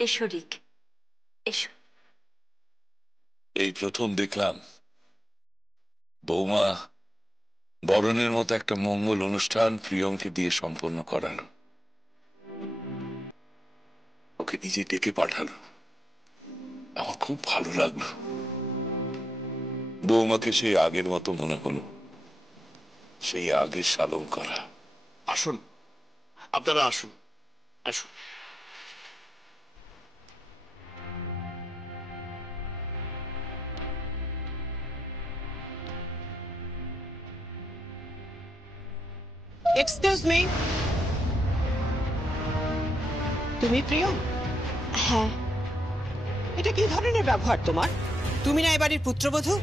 এসো রিক, এসো। এই প্রথম দেখলাম বৌমা বরণের মতো একটা মঙ্গল অনুষ্ঠান প্রিয়মকে দিয়ে সম্পন্ন করালো, ওকে নিজে ডেকে পাঠালো। আমার খুব ভালো লাগলো। বৌমাকে সেই আগের মতো মনে হলো, সেই আগের সালন করা। আসুন, আপনারা আসুন, আসুন। এক্সকিউজ মি, তুমি প্রিয়? হ্যাঁ। এটা কি ধরনের ব্যবহার তোমার? তুমি না এবাড়ির পুত্রবধূ?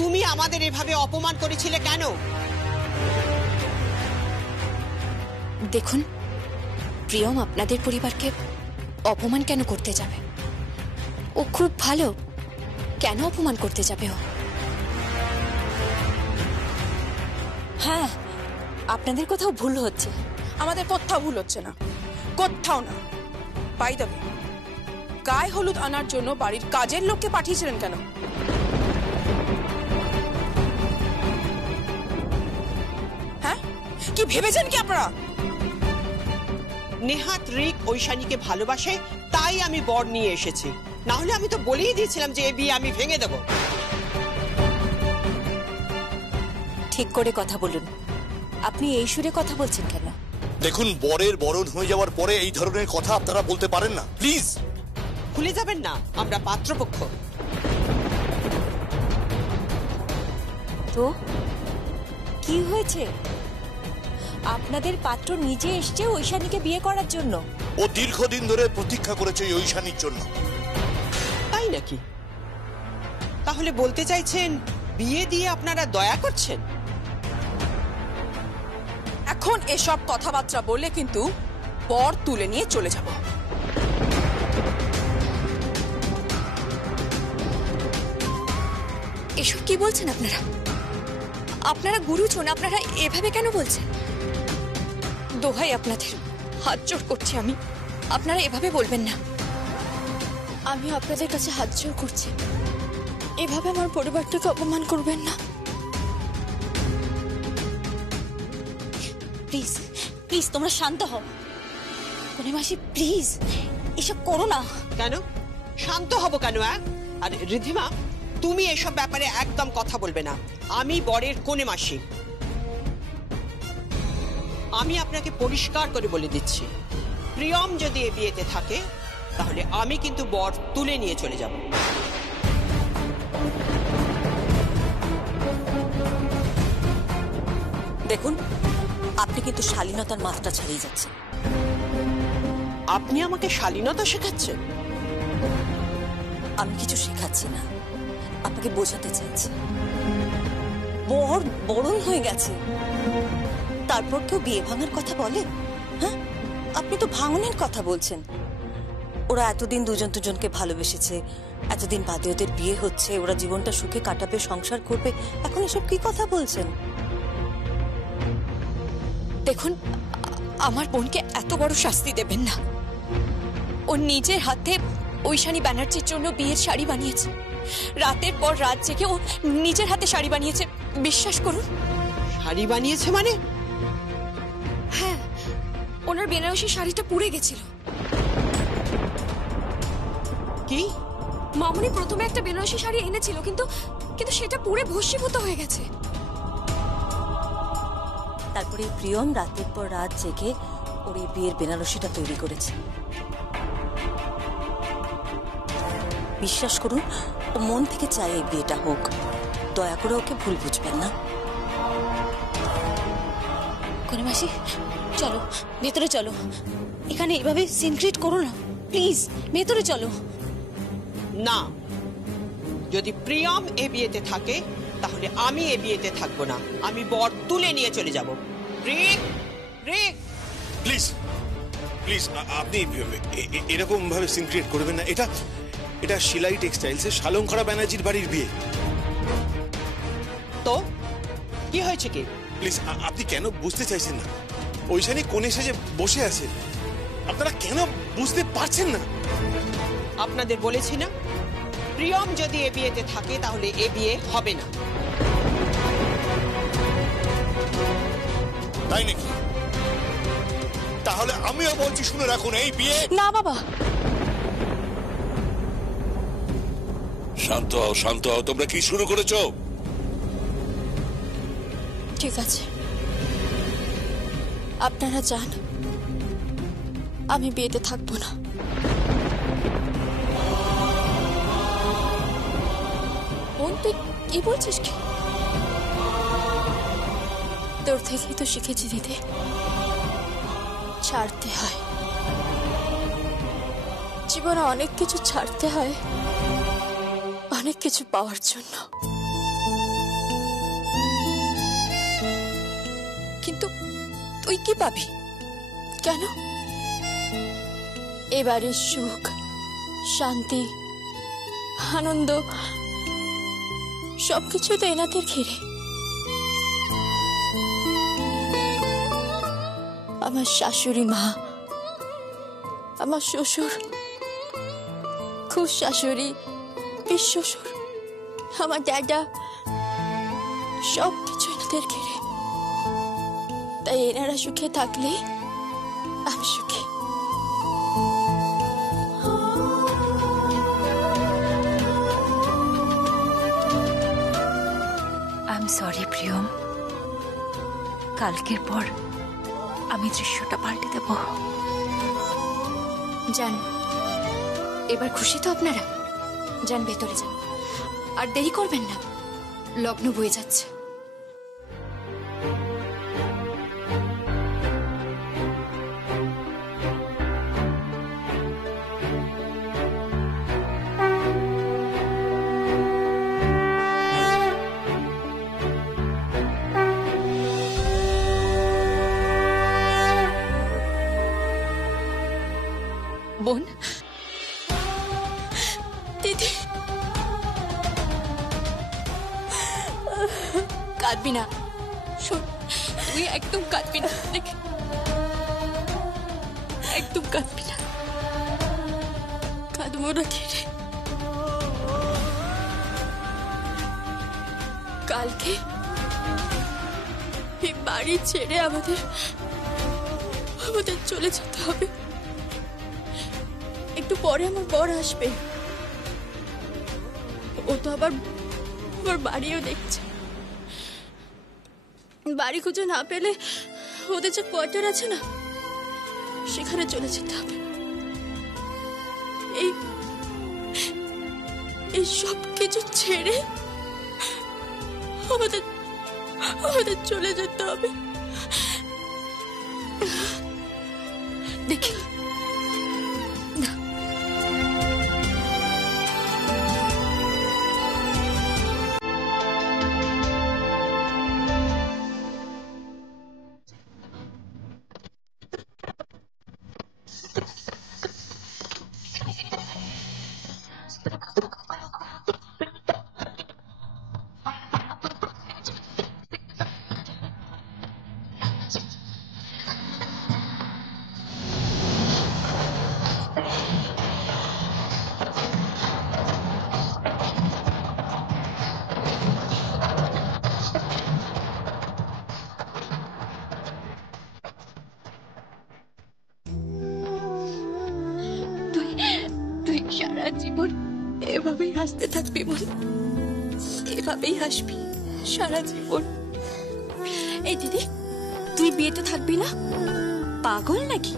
তুমি আমাদের এভাবে অপমান করেছিলে কেন? দেখুন, প্রিয়ম আপনাদের পরিবারকে অপমান কেন করতে যাবে? ও খুব ভালো, কেন অপমান করতে যাবে ও? হ্যাঁ, আপনাদের কোথাও ভুল হচ্ছে। আমাদের কোথাও ভুল হচ্ছে না, কোথাও না। বাই দ্য ওয়ে, গায়ে হলুদ আনার জন্য বাড়ির কাজের লোককে পাঠিয়েছিলেন কেন? হ্যাঁ, কি ভেবেছেন কি আপনারা? নেহাত রিক ঐশানীকে ভালোবাসে, তাই আমি বর নিয়ে এসেছি। না হলে আমি তো বলেই দিয়েছিলাম যে এই বিয়ে আমি ভেঙে দেব। ঠিক করে কথা বলুন। আপনি এই সুরে কথা বলছেন কেন? দেখুন, বরের বরণ হয়ে যাওয়ার পরে এই ধরনের কথা আপনারা বলতে পারেন না, প্লিজ। ভুলে যাবেন না, আমরা পাত্রপক্ষ। তো কি হয়েছে? আপনাদের পাত্র নিজে এসছে ঐশানীকে বিয়ে করার জন্য। ও দীর্ঘদিন ধরে প্রতীক্ষা করেছে এই ঐশানীর জন্য। তাই নাকি? তাহলে বলতে চাইছেন বিয়ে দিয়ে আপনারা দয়া করছেন? এখন এসব কথাবার্তা বললে কিন্তু বর তুলে নিয়ে চলে যাব। এসব কি বলছেন আপনারা? আপনারা গুরুজন, আপনারা এভাবে কেন বলছেন? দোহাই আপনাদের, হাত জোড় করছি আমি, আপনারা এভাবে বলবেন না। আমি আপনাদের কাছে হাত জোড় করছি, এভাবে আমার পরিবারটাকে অপমান করবেন না। প্লিজ প্লিজ, তোমরা শান্ত হও। মাসি প্লিজ, এসব করো না। কেন শান্ত হব কেন? আর রিধিমা, তুমি এসব ব্যাপারে একদম কথা বলবে না। আমি বরের কোণে মাসি। আমি আপনাকে পরিষ্কার করে বলে দিচ্ছি, প্রিয়ম যদি এ বিয়েতে থাকে তাহলে আমি কিন্তু বর তুলে নিয়ে চলে যাব। দেখুন, আপনি কিন্তু শালীনতার মাত্রা ছাড়িয়ে যাচ্ছেন। আপনি আমাকে শালীনতা শেখাচ্ছেন? আমি কিছু শেখাচ্ছি না, আপনাকে বোঝাতে চাইছি। বর বরণ হয়ে গেছে, তারপর কেউ বিয়ে ভাঙার কথা বলে? হ্যাঁ, আপনি তো ভাঙনের কথা বলছেন। ওরা এতদিন দুজন দুজনকে ভালোবেসেছে, এতদিন বাদে ওদের বিয়ে হচ্ছে, ওরা জীবনটা সুখে কাটাবে, সংসার করবে, এখন এসব কি কথা বলছেন? দেখুন, আমার বোনকে এত বড় শাস্তি দেবেন না। ও নিজের হাতে ঐশানী ব্যানার্জির জন্য বিয়ের শাড়ি বানিয়েছে, রাতের পর রাত জেগে ও নিজের হাতে শাড়ি বানিয়েছে, বিশ্বাস করুন। শাড়ি বানিয়েছে মানে? হ্যাঁ, ওনার বেনারসি শাড়িটা পুড়ে গেছিল। কি? মামুনি প্রথমে একটা বেনারসি শাড়ি এনেছিল, কিন্তু সেটা পুড়ে ভস্মীভূত হয়ে গেছে। তারপরে প্রিয়ম রাতের পর রাত জেগে ওর এই বিয়ের বেনারসিটা তৈরি করেছে। বিশ্বাস করুন, ও মন থেকে চায় এই বিয়েটা হোক। দয়া করে ওকে ভুল বুঝবেন না। মাসি, চলো ভেতরে চলো। এখানে এভাবে সিনক্রেট করো না প্লিজ, ভেতরে চলো। না, যদি প্রিয়ম এ বিয়েতে থাকে তাহলে আমি এ বিয়েতে থাকবো না। আমি বর তুলে নিয়ে চলে যাব। রিক, রিক, প্লিজ প্লিজ, আপনি এরকম ভাবে সিন ক্রিয়েট করবেন না। এটা এটা শিলাই টেক্সটাইলসের শালঙ্করা ব্যানার্জির বাড়ির বিয়ে। তো কি হয়েছে কি? প্লিজ, আপনি কেন বুঝতে চাইছেন না? ঐশানী কোণে সেজে বসে আছে, আপনারা কেন বুঝতে পারছেন না? আপনাদের বলেছি না, প্রিয়ম যদি এ বিয়েতে থাকে তাহলে এ বিয়ে হবে না। তাই নাকি? তাহলে আমিও বলছি, শুনে রাখুন, এই বিয়ে। না বাবা, শান্ত হও, শান্ত হও। তোমরা কি শুরু করেছো? ঠিক আছে, আপনারা যান, আমি বিয়েতে থাকবো না। বোন, তুই কি বলছিস? কি তোর থেকেই তো শিখেছি দিদি, ছাড়তে হয়, জীবনে অনেক কিছু ছাড়তে হয় অনেক কিছু পাওয়ার জন্য। কিন্তু তুই কি পাবি? কেন? এবারে সুখ, শান্তি, আনন্দ সবকিছু তো এনাদের ঘিরে। আমার শাশুড়ি মা, আমার শ্বশুর, খুব শাশুড়ি, পিস শ্বশুর, আমার দাদা, সবকিছু এনাদের ঘিরে। তাই এনারা সুখে থাকলে আমি সুখী। আই এম সরি প্রিয়ম, কালকের পর আমি দৃশ্যটা পাল্টে দেব। যান, এবার খুশি তো আপনারা? যান, ভেতরে যান, আর দেরি করবেন না, লগ্ন বয়ে যাচ্ছে। বোন, দিদি, কাঁদবি না, শোন, তুই একদম কাঁদবি না, দেখ, একদম কাঁদবি না। কাঁদবো না কি রে? কালকে এই বাড়ি ছেড়ে আমাদের চলে যেতে হবে। একটু পরে আমার বর আসবে, ও তো আবার বাড়িও দেখছে। বাড়ি খুঁজে না পেলে ওদের যে কোয়ার্টার আছে না, সেখানে চলে যেতে হবে। এই সব কিছু ছেড়ে আমাদের চলে যেতে হবে। দেখি সারা জীবন এভাবেই হাসতে থাকবি বোন, এভাবেই হাসবি সারা জীবন। এই দিদি, তুই বিয়েতে থাকবি না? পাগল নাকি?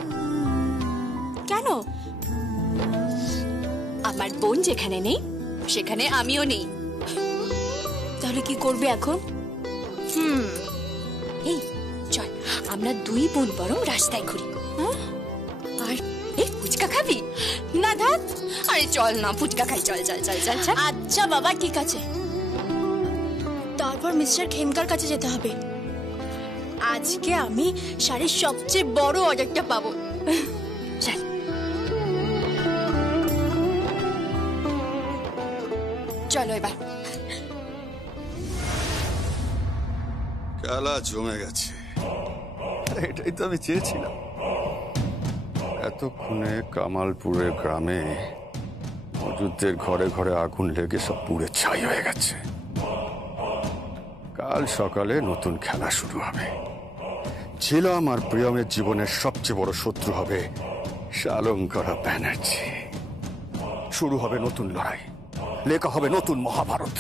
কেন? আমার বোন যেখানে নেই সেখানে আমিও নেই। তাহলে কি করবে এখন? এই চল, আমরা দুই বোন বরং রাস্তায় ঘুরি। আর এই ফুচকা খাবি না? ধাত, আরে চল না, ফুচকা খাই, চল চল চল চল চল। আচ্ছা বাবা, ঠিক আছে। তারপর মিস্টার খেমকার কাছে যেতে হবে। আজকে আমি শাড়ির সবচেয়ে বড় অর্ডারটা পাবো। চল। চলো এবার। খেলা জমে গেছে, এটাই তো আমি চেয়েছিলাম। এতক্ষণে কামালপুরের গ্রামে মজুদদের ঘরে ঘরে আগুন লেগে সব পুড়ে ছাই হয়ে গেছে। কাল সকালে নতুন খেলা শুরু হবে। ঝিলাম আর প্রিয়মের জীবনের সবচেয়ে বড় শত্রু হবে শালঙ্করা ব্যানার্জি। শুরু হবে নতুন লড়াই, লেখা হবে নতুন মহাভারত।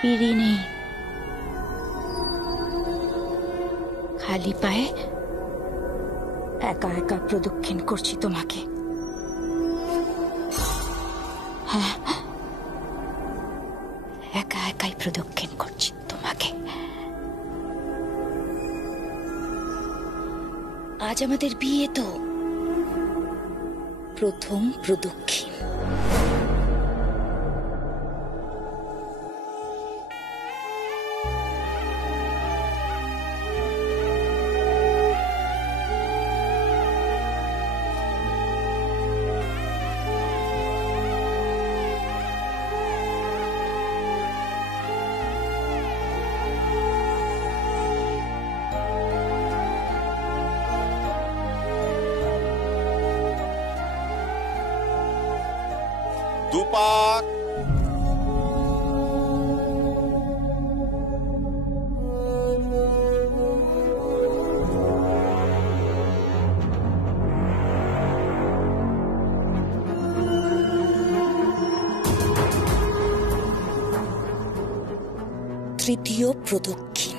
পিড়ি নেই, খালি পায়ে একা একা প্রদক্ষিণ করছি তোমাকে। হ্যাঁ, একা একাই প্রদক্ষিণ করছি তোমাকে। আজ আমাদের বিয়ে তো প্রথম প্রদক্ষিণ। দুপাক তৃতীয় প্রদক্ষিণ।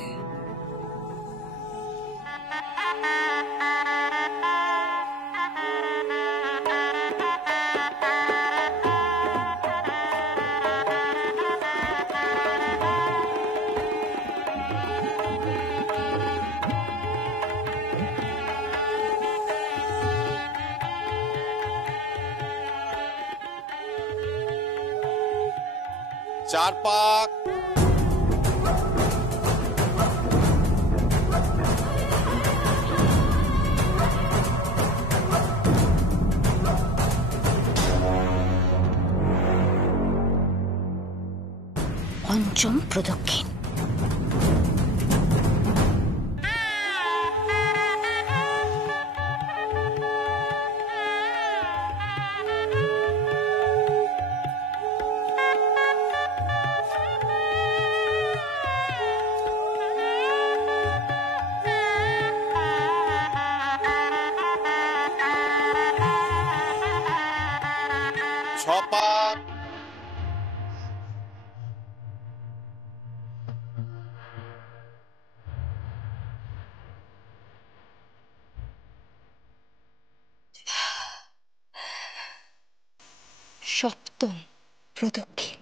চার পাক পঞ্চম প্রদক্ষিণ। ছপাক সপ্তম প্রদক্ষিণ।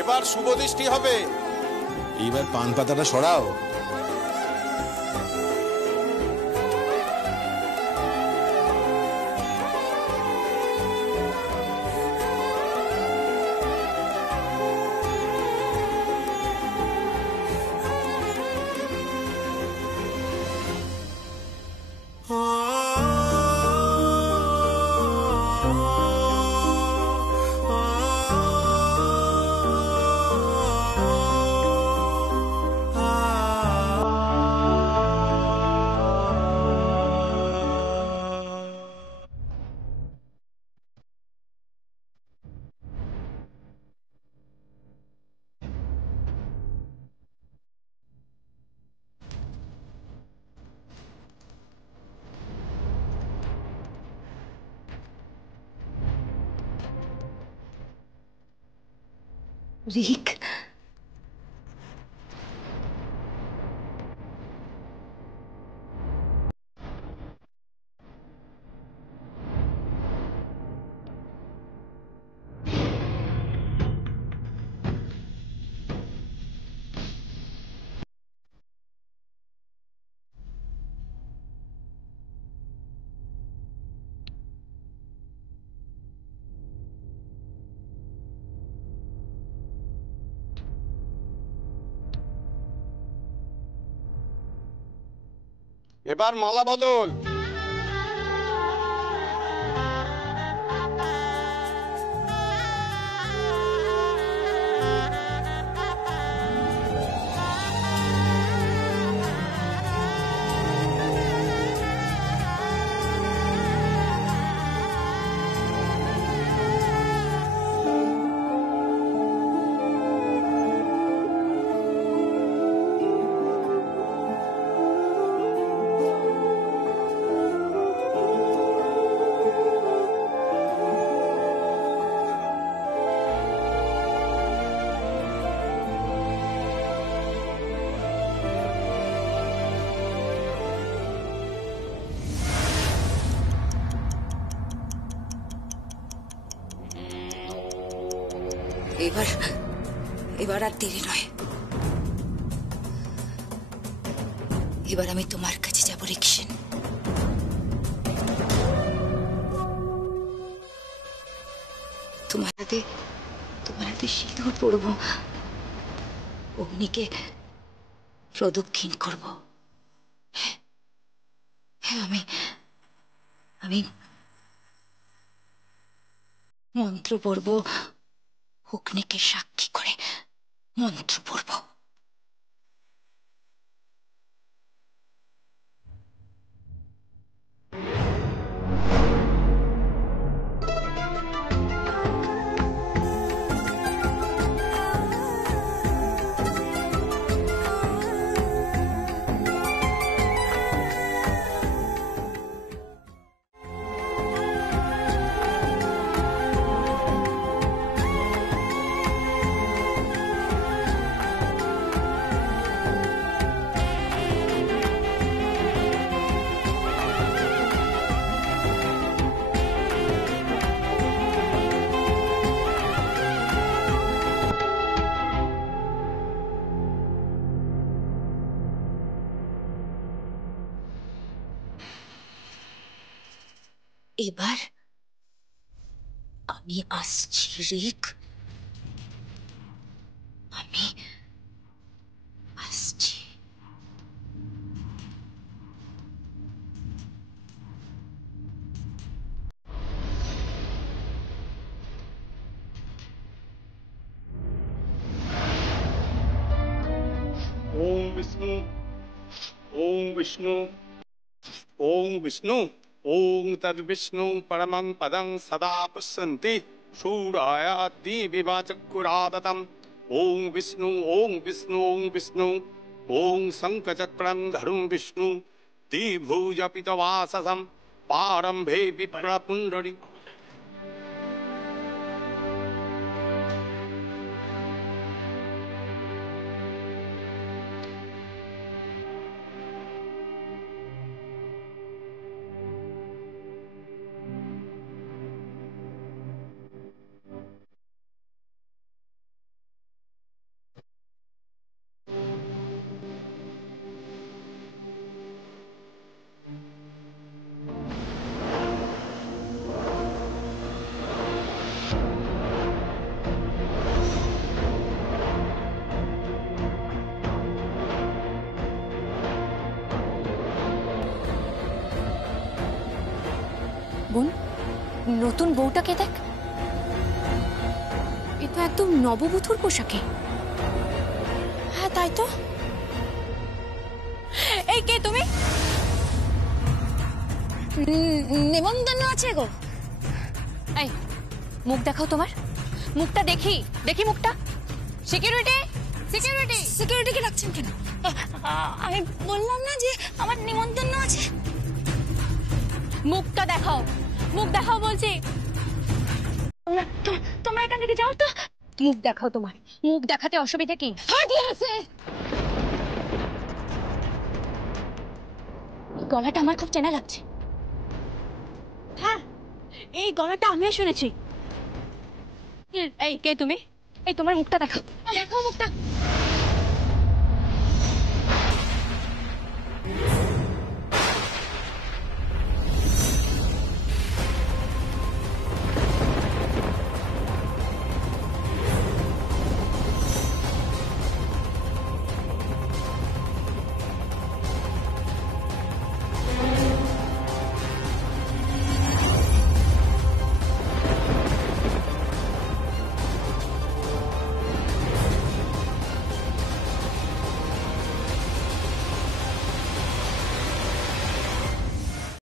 এবার শুভ দৃষ্টি হবে। এইবার পান পাতাটা সরাও। রিক, এবার মালা বদল। এবার এবার আর দেরি নয়। এবার আমি তোমার কাছে যাব রিকশন। তোমার হাতে সিঁদুর পরব, অগ্নিকে প্রদক্ষিণ করব। হ্যাঁ, হ্যাঁ, আমি মন্ত্র পড়ব, অগ্নিকে সাক্ষী করে মন্ত্র পড়ব। এবার আমি আসছি রিক, আমি আসছি। ওম বিষ্ণু, ওম বিষ্ণু, ওম বিষ্ণু, ওম তদ বিষ্ণু পরমং পদং সদা পশ্যন্তি শূরায়াতি বিবাচকুরাদতম। ওম বিষ্ণু, ওম বিষ্ণু, ওম বিষ্ণু, ওম শঙ্খচক্রং ধরুম বিষ্ণু দ্বিভুজপিতবাসসম পারম্ভে বিপ্রপুণ্ডরি। নতুন বউটাকে দেখ, এ তো একদম নববধূর পোশাকে। হ্যাঁ তাই তো। এই কে তুমি? নিমন্ত্রণ আছে গো। এই মুখ দেখাও, তোমার মুখটা দেখি, দেখি মুখটা। সিকিউরিটি, সিকিউরিটি, সিকিউরিটিকে রাখছেন কেন? আমি বললাম না যে আমার নিমন্ত্রণ আছে। মুখটা দেখাও, মুখ দেখাও বলছি। তোমরা এখান থেকে যাও তো। মুখ দেখাও, তোমার মুখ দেখাতে অসুবিধা কি? গলাটা আমার খুব চেনা লাগছে। হ্যাঁ, এই গলাটা আমিও শুনেছি। এই কে তুমি? এই তোমার মুখটা দেখাও, দেখাও মুখটা।